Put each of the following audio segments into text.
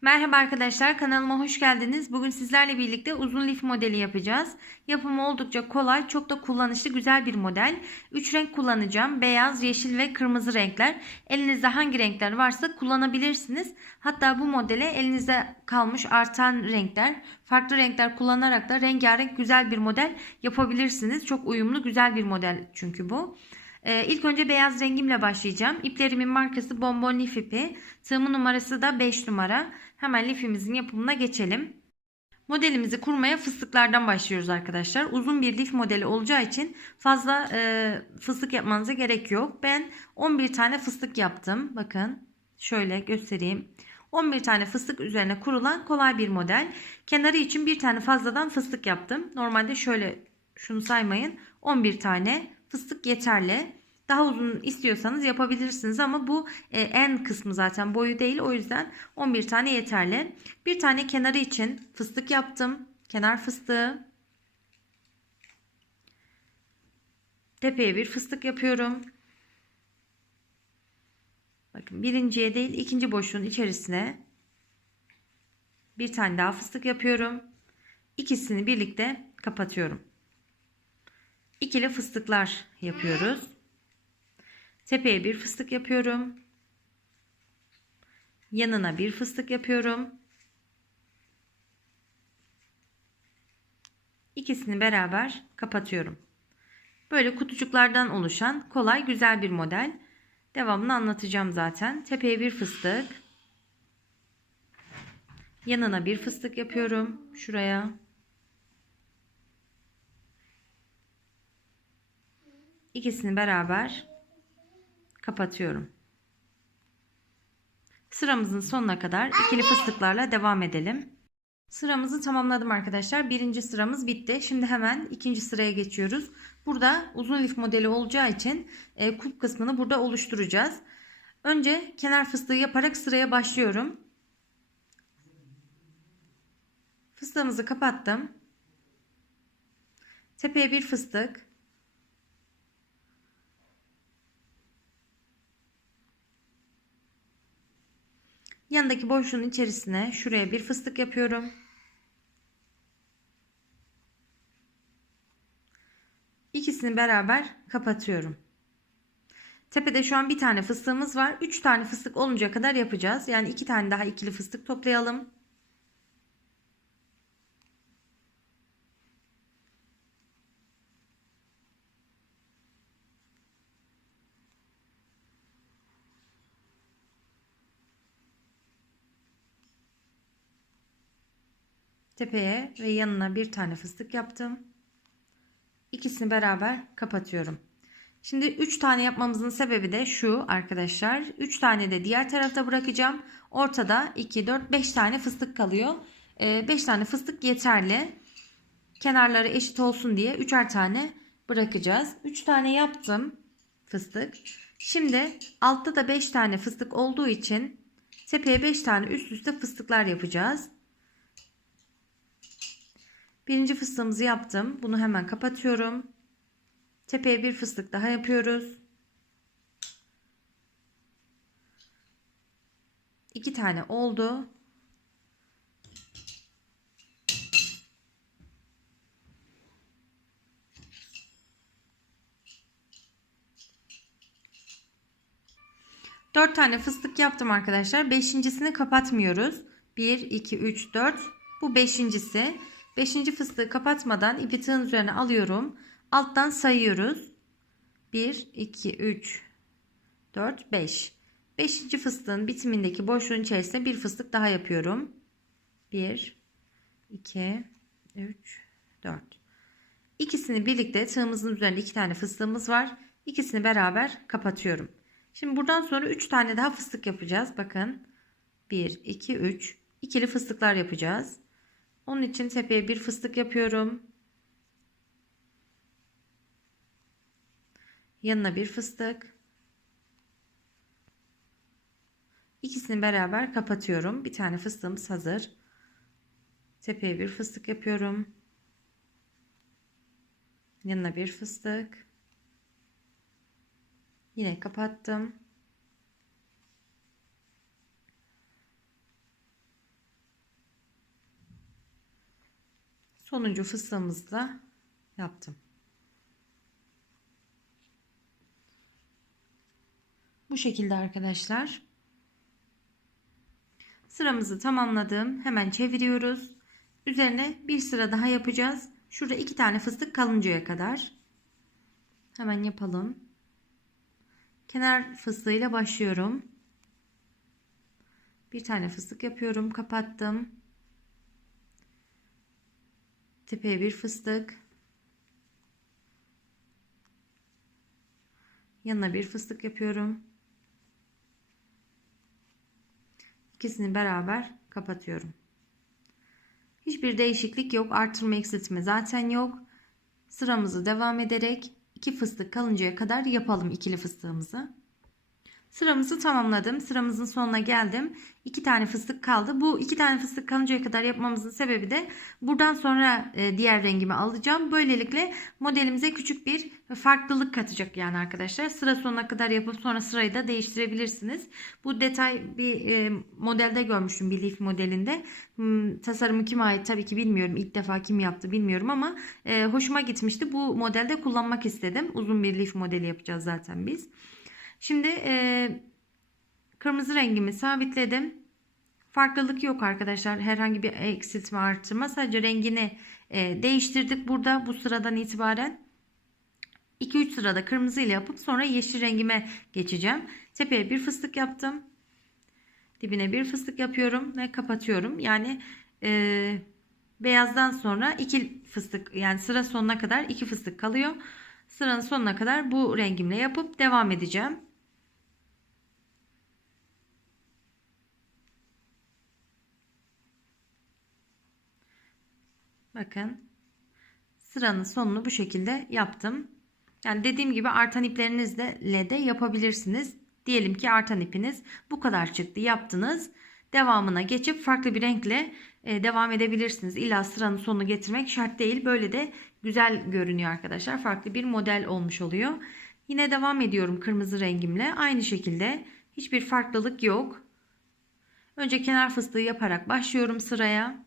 Merhaba arkadaşlar kanalıma hoş geldiniz. Bugün sizlerle birlikte uzun lif modeli yapacağız. Yapımı oldukça kolay, çok da kullanışlı güzel bir model. 3 renk kullanacağım. Beyaz, yeşil ve kırmızı renkler. Elinizde hangi renkler varsa kullanabilirsiniz. Hatta bu modele elinizde kalmış artan renkler, farklı renkler kullanarak da rengarenk güzel bir model yapabilirsiniz. Çok uyumlu güzel bir model çünkü bu. Ee, ilk önce beyaz rengimle başlayacağım. İplerimin markası Bonbon Lif ipi. Tığımın numarası da 5 numara. Hemen lifimizin yapımına geçelim. Modelimizi kurmaya fıstıklardan başlıyoruz arkadaşlar. Uzun bir lif modeli olacağı için fazla e, fıstık yapmanıza gerek yok. Ben 11 tane fıstık yaptım. Bakın şöyle göstereyim. 11 tane fıstık üzerine kurulan kolay bir model. Kenarı için bir tane fazladan fıstık yaptım. Normalde şöyle şunu saymayın. 11 tane fıstık yeterli. Daha uzun istiyorsanız yapabilirsiniz ama bu e, en kısmı zaten boyu değil. O yüzden 11 tane yeterli. Bir tane kenarı için fıstık yaptım. Kenar fıstığı. Tepeye bir fıstık yapıyorum. Bakın birinciye değil ikinci boşluğun içerisine bir tane daha fıstık yapıyorum. İkisini birlikte kapatıyorum. İkili fıstıklar yapıyoruz. Tepeye bir fıstık yapıyorum. Yanına bir fıstık yapıyorum. İkisini beraber kapatıyorum. Böyle kutucuklardan oluşan kolay güzel bir model. Devamını anlatacağım zaten. Tepeye bir fıstık. Yanına bir fıstık yapıyorum. Şuraya. İkisini beraber kapatıyorum. Sıramızın sonuna kadar ikili fıstıklarla devam edelim. Sıramızı tamamladım arkadaşlar. Birinci sıramız bitti. Şimdi hemen ikinci sıraya geçiyoruz. Burada uzun lif modeli olacağı için e, kulp kısmını burada oluşturacağız. Önce kenar fıstığı yaparak sıraya başlıyorum. Fıstığımızı kapattım. Tepeye bir fıstık. Yanındaki boşluğun içerisine şuraya bir fıstık yapıyorum. İkisini beraber kapatıyorum. Tepede şu an bir tane fıstığımız var. Üç tane fıstık olunca kadar yapacağız. Yani iki tane daha ikili fıstık toplayalım. Tepeye ve yanına bir tane fıstık yaptım. İkisini beraber kapatıyorum. Şimdi 3 tane yapmamızın sebebi de şu arkadaşlar. 3 tane de diğer tarafta bırakacağım. Ortada 2, 4, 5 tane fıstık kalıyor. 5 tane fıstık yeterli. Kenarları eşit olsun diye 3'er tane bırakacağız. 3 tane yaptım fıstık. Şimdi altta da 5 tane fıstık olduğu için tepeye 5 tane üst üste fıstıklar yapacağız. Birinci fıstığımızı yaptım. Bunu hemen kapatıyorum. Tepeye bir fıstık daha yapıyoruz. İki tane oldu. Dört tane fıstık yaptım arkadaşlar. Beşincisini kapatmıyoruz. Bir, iki, üç, dört. Bu beşincisi. Beşinci fıstığı kapatmadan ipi tığın üzerine alıyorum. Alttan sayıyoruz. 1, 2, 3, 4, 5. Beşinci fıstığın bitimindeki boşluğun içerisine bir fıstık daha yapıyorum. 1, 2, 3, 4. İkisini birlikte tığımızın üzerinde iki tane fıstığımız var. İkisini beraber kapatıyorum. Şimdi buradan sonra 3 tane daha fıstık yapacağız. Bakın 1, 2, 3 ikili fıstıklar yapacağız. Onun için tepeye bir fıstık yapıyorum. Yanına bir fıstık. İkisini beraber kapatıyorum. Bir tane fıstığımız hazır. Tepeye bir fıstık yapıyorum. Yanına bir fıstık. Yine kapattım. Sonuncu fıstığımızı da yaptım. Bu şekilde arkadaşlar. Sıramızı tamamladım. Hemen çeviriyoruz. Üzerine bir sıra daha yapacağız. Şurada iki tane fıstık kalıncaya kadar. Hemen yapalım. Kenar fıstığıyla başlıyorum. Bir tane fıstık yapıyorum. Kapattım. Tepeye bir fıstık. Yanına bir fıstık yapıyorum. İkisini beraber kapatıyorum. Hiçbir değişiklik yok. Artırma eksiltme zaten yok. Sıramızı devam ederek iki fıstık kalıncaya kadar yapalım ikili fıstığımızı. Sıramızı tamamladım. Sıramızın sonuna geldim. İki tane fıstık kaldı. Bu iki tane fıstık kalıncaya kadar yapmamızın sebebi de buradan sonra e, diğer rengimi alacağım. Böylelikle modelimize küçük bir farklılık katacak yani arkadaşlar. Sıra sonuna kadar yapıp sonra sırayı da değiştirebilirsiniz. Bu detay bir e, modelde görmüştüm bir leaf modelinde. Hmm, tasarımı kime ait tabii ki bilmiyorum. İlk defa kim yaptı bilmiyorum ama e, hoşuma gitmişti. Bu modelde kullanmak istedim. Uzun bir leaf modeli yapacağız zaten biz. Şimdi e, kırmızı rengimi sabitledim. Farklılık yok arkadaşlar. Herhangi bir eksiltme arttırma. Sadece rengini e, değiştirdik burada bu sıradan itibaren. 2-3 sırada kırmızı ile yapıp sonra yeşil rengime geçeceğim. Tepeye bir fıstık yaptım. Dibine bir fıstık yapıyorum ve kapatıyorum. Yani e, beyazdan sonra iki fıstık yani sıra sonuna kadar iki fıstık kalıyor. Sıranın sonuna kadar bu rengimle yapıp devam edeceğim. Bakın sıranın sonunu bu şekilde yaptım. Yani dediğim gibi artan iplerinizle de yapabilirsiniz. Diyelim ki artan ipiniz bu kadar çıktı yaptınız. Devamına geçip farklı bir renkle e, devam edebilirsiniz. İlla sıranın sonunu getirmek şart değil. Böyle de güzel görünüyor arkadaşlar. Farklı bir model olmuş oluyor. Yine devam ediyorum kırmızı rengimle. Aynı şekilde hiçbir farklılık yok. Önce kenar fıstığı yaparak başlıyorum sıraya.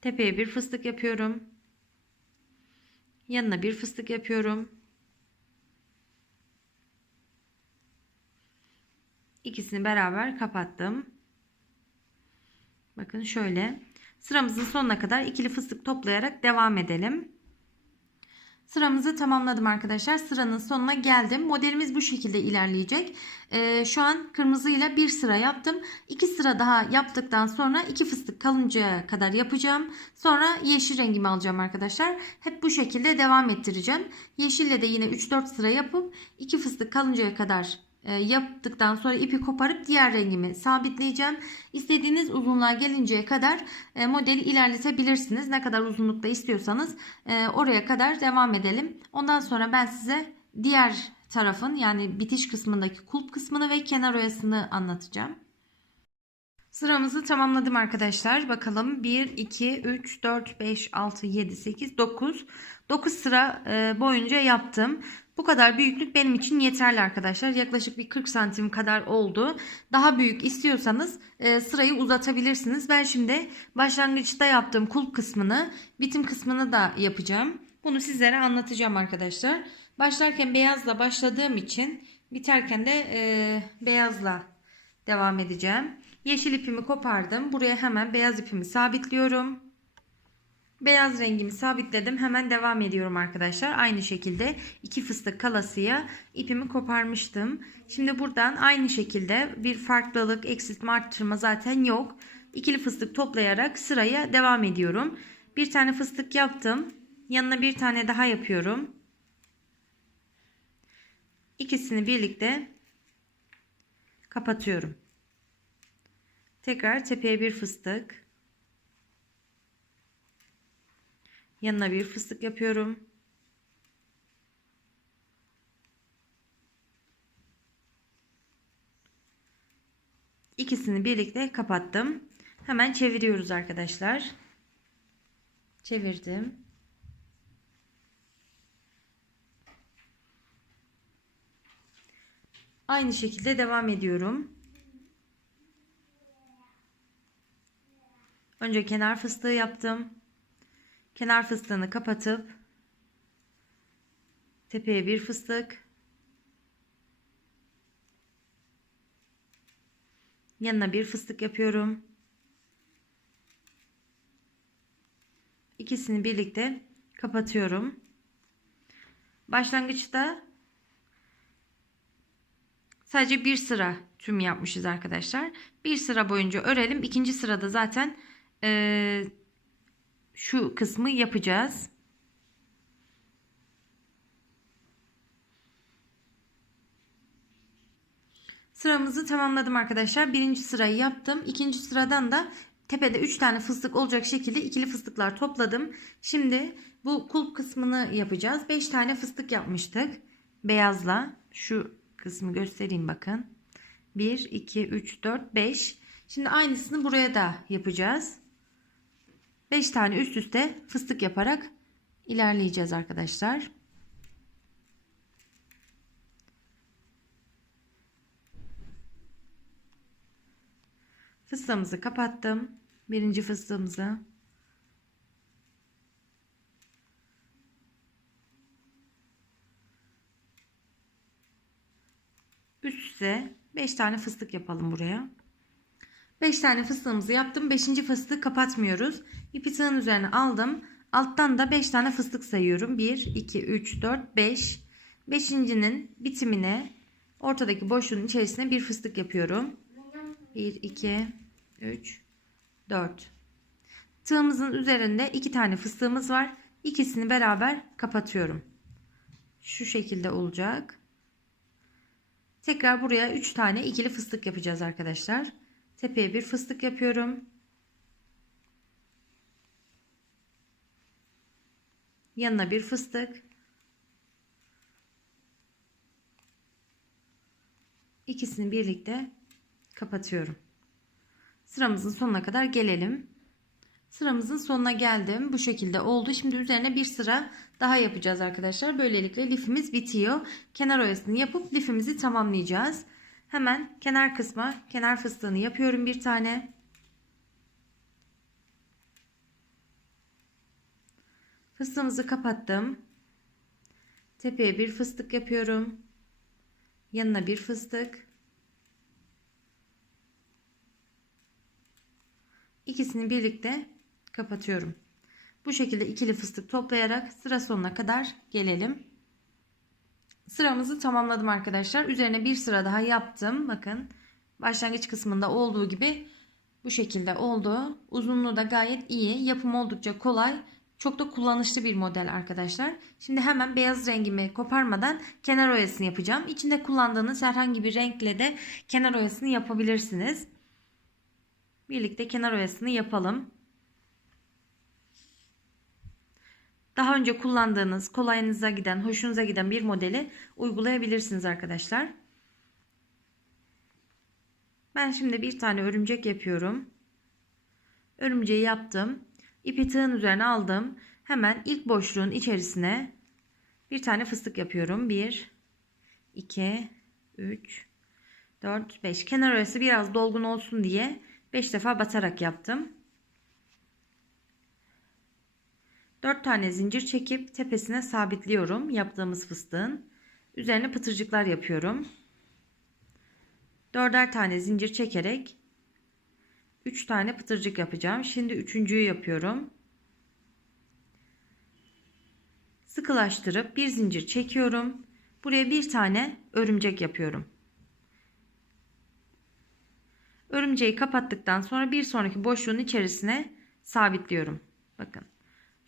Tepeye bir fıstık yapıyorum. Yanına bir fıstık yapıyorum. İkisini beraber kapattım. Bakın şöyle. Sıramızın sonuna kadar ikili fıstık toplayarak devam edelim. Sıramızı tamamladım arkadaşlar. Sıranın sonuna geldim. Modelimiz bu şekilde ilerleyecek. Ee, şu an kırmızı ile bir sıra yaptım. İki sıra daha yaptıktan sonra iki fıstık kalıncaya kadar yapacağım. Sonra yeşil rengimi alacağım arkadaşlar. Hep bu şekilde devam ettireceğim. Yeşille de yine 3-4 sıra yapıp iki fıstık kalıncaya kadar yaptıktan sonra ipi koparıp diğer rengimi sabitleyeceğim. İstediğiniz uzunluğa gelinceye kadar e, modeli ilerletebilirsiniz. Ne kadar uzunlukta istiyorsanız e, oraya kadar devam edelim. Ondan sonra ben size diğer tarafın yani bitiş kısmındaki kulp kısmını ve kenar oyasını anlatacağım. Sıramızı tamamladım arkadaşlar. Bakalım 1, 2, 3, 4, 5, 6, 7, 8, 9. 9 sıra boyunca yaptım. Bu kadar büyüklük benim için yeterli arkadaşlar. Yaklaşık bir 40 santim kadar oldu. Daha büyük istiyorsanız e, sırayı uzatabilirsiniz. Ben şimdi başlangıçta yaptığım kulp kısmını, bitim kısmını da yapacağım. Bunu sizlere anlatacağım arkadaşlar. Başlarken beyazla başladığım için biterken de e, beyazla devam edeceğim. Yeşil ipimi kopardım. Buraya hemen beyaz ipimi sabitliyorum. Beyaz rengimi sabitledim. Hemen devam ediyorum arkadaşlar. Aynı şekilde iki fıstık kalasıya ipimi koparmıştım. Şimdi buradan aynı şekilde bir farklılık, eksiltme, arttırma zaten yok. İkili fıstık toplayarak sıraya devam ediyorum. Bir tane fıstık yaptım. Yanına bir tane daha yapıyorum. İkisini birlikte kapatıyorum. Tekrar tepeye bir fıstık. Yanına bir fıstık yapıyorum. İkisini birlikte kapattım. Hemen çeviriyoruz arkadaşlar. Çevirdim. Aynı şekilde devam ediyorum. Önce kenar fıstığı yaptım. Kenar fıstığını kapatıp tepeye bir fıstık yanına bir fıstık yapıyorum. İkisini birlikte kapatıyorum. Başlangıçta sadece bir sıra tüm yapmışız arkadaşlar. Bir sıra boyunca örelim. İkinci sırada zaten e, şu kısmı yapacağız. Sıramızı tamamladım arkadaşlar. Birinci sırayı yaptım. İkinci sıradan da tepede 3 tane fıstık olacak şekilde ikili fıstıklar topladım. Şimdi bu kulp kısmını yapacağız. 5 tane fıstık yapmıştık. Beyazla. Şu kısmı göstereyim bakın. 1, 2, 3, 4, 5. Şimdi aynısını buraya da yapacağız. 5 tane üst üste fıstık yaparak ilerleyeceğiz arkadaşlar. Fıstığımızı kapattım. Birinci fıstığımızı. Üst üste 5 tane fıstık yapalım buraya. 5 tane fıstığımızı yaptım. 5. fıstığı kapatmıyoruz. İpi tığın üzerine aldım. Alttan da 5 tane fıstık sayıyorum. 1, 2, 3, 4, 5. Beşincinin bitimine ortadaki boşluğun içerisine bir fıstık yapıyorum. 1, 2, 3, 4. Tığımızın üzerinde iki tane fıstığımız var. İkisini beraber kapatıyorum. Şu şekilde olacak. Tekrar buraya 3 tane ikili fıstık yapacağız arkadaşlar. Tepeye bir fıstık yapıyorum. Yanına bir fıstık. İkisini birlikte kapatıyorum. Sıramızın sonuna kadar gelelim. Sıramızın sonuna geldim. Bu şekilde oldu. Şimdi üzerine bir sıra daha yapacağız arkadaşlar. Böylelikle lifimiz bitiyor. Kenar oyasını yapıp lifimizi tamamlayacağız. Hemen kenar kısma kenar fıstığını yapıyorum bir tane. Fıstığımızı kapattım. Tepeye bir fıstık yapıyorum. Yanına bir fıstık. İkisini birlikte kapatıyorum. Bu şekilde ikili fıstık toplayarak sıra sonuna kadar gelelim. Sıramızı tamamladım arkadaşlar. Üzerine bir sıra daha yaptım. Bakın başlangıç kısmında olduğu gibi bu şekilde oldu. Uzunluğu da gayet iyi. Yapım oldukça kolay. Çok da kullanışlı bir model arkadaşlar. Şimdi hemen beyaz rengimi koparmadan kenar oyasını yapacağım. İçinde kullandığınız herhangi bir renkle de kenar oyasını yapabilirsiniz. Birlikte kenar oyasını yapalım. Daha önce kullandığınız, kolayınıza giden, hoşunuza giden bir modeli uygulayabilirsiniz arkadaşlar. Ben şimdi bir tane örümcek yapıyorum. Örümceği yaptım. İpi tığın üzerine aldım. Hemen ilk boşluğun içerisine bir tane fıstık yapıyorum. 1 2 3 4 5. Kenar arası biraz dolgun olsun diye 5 defa batarak yaptım. 4 tane zincir çekip tepesine sabitliyorum yaptığımız fıstığın. Üzerine pıtırcıklar yapıyorum. 4'er tane zincir çekerek 3 tane pıtırcık yapacağım. Şimdi üçüncüyü yapıyorum. Sıkılaştırıp bir zincir çekiyorum. Buraya bir tane örümcek yapıyorum. Örümceği kapattıktan sonra bir sonraki boşluğun içerisine sabitliyorum. Bakın.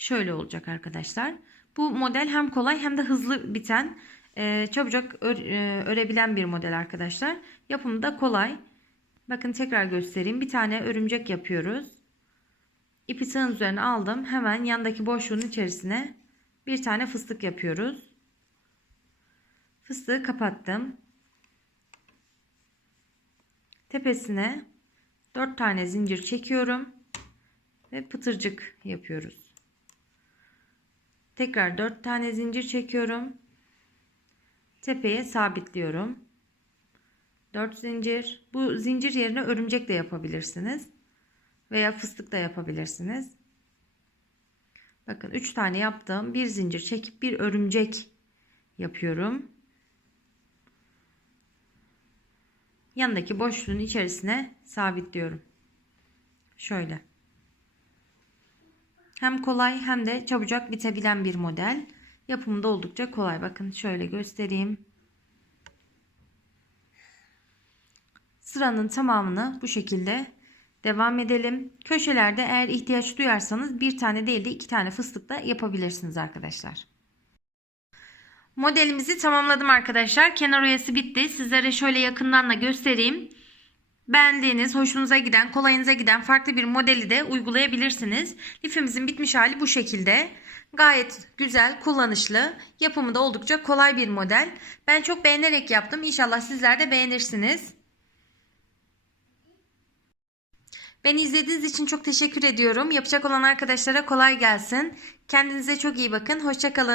Şöyle olacak arkadaşlar. Bu model hem kolay hem de hızlı biten, e, çabucak e, örebilen bir model arkadaşlar. Yapımı da kolay. Bakın tekrar göstereyim. Bir tane örümcek yapıyoruz. İpi tığın üzerine aldım. Hemen yandaki boşluğun içerisine bir tane fıstık yapıyoruz. Fıstığı kapattım. Tepesine 4 tane zincir çekiyorum ve pıtırcık yapıyoruz. Tekrar 4 tane zincir çekiyorum. Tepeye sabitliyorum. 4 zincir. Bu zincir yerine örümcek de yapabilirsiniz. veya fıstık da yapabilirsiniz. Bakın 3 tane yaptım. Bir zincir çekip bir örümcek yapıyorum. Yanındaki boşluğun içerisine sabitliyorum. Şöyle. Hem kolay hem de çabucak bitebilen bir model. Yapımı da oldukça kolay. Bakın şöyle göstereyim. Sıranın tamamını bu şekilde devam edelim. Köşelerde eğer ihtiyaç duyarsanız bir tane değil de iki tane fıstık da yapabilirsiniz arkadaşlar. Modelimizi tamamladım arkadaşlar. Kenar oyası bitti. Sizlere şöyle yakından da göstereyim. Beğendiğiniz, hoşunuza giden, kolayınıza giden farklı bir modeli de uygulayabilirsiniz. Lifimizin bitmiş hali bu şekilde. Gayet güzel, kullanışlı. Yapımı da oldukça kolay bir model. Ben çok beğenerek yaptım. İnşallah sizler de beğenirsiniz. Beni izlediğiniz için çok teşekkür ediyorum. Yapacak olan arkadaşlara kolay gelsin. Kendinize çok iyi bakın. Hoşçakalın.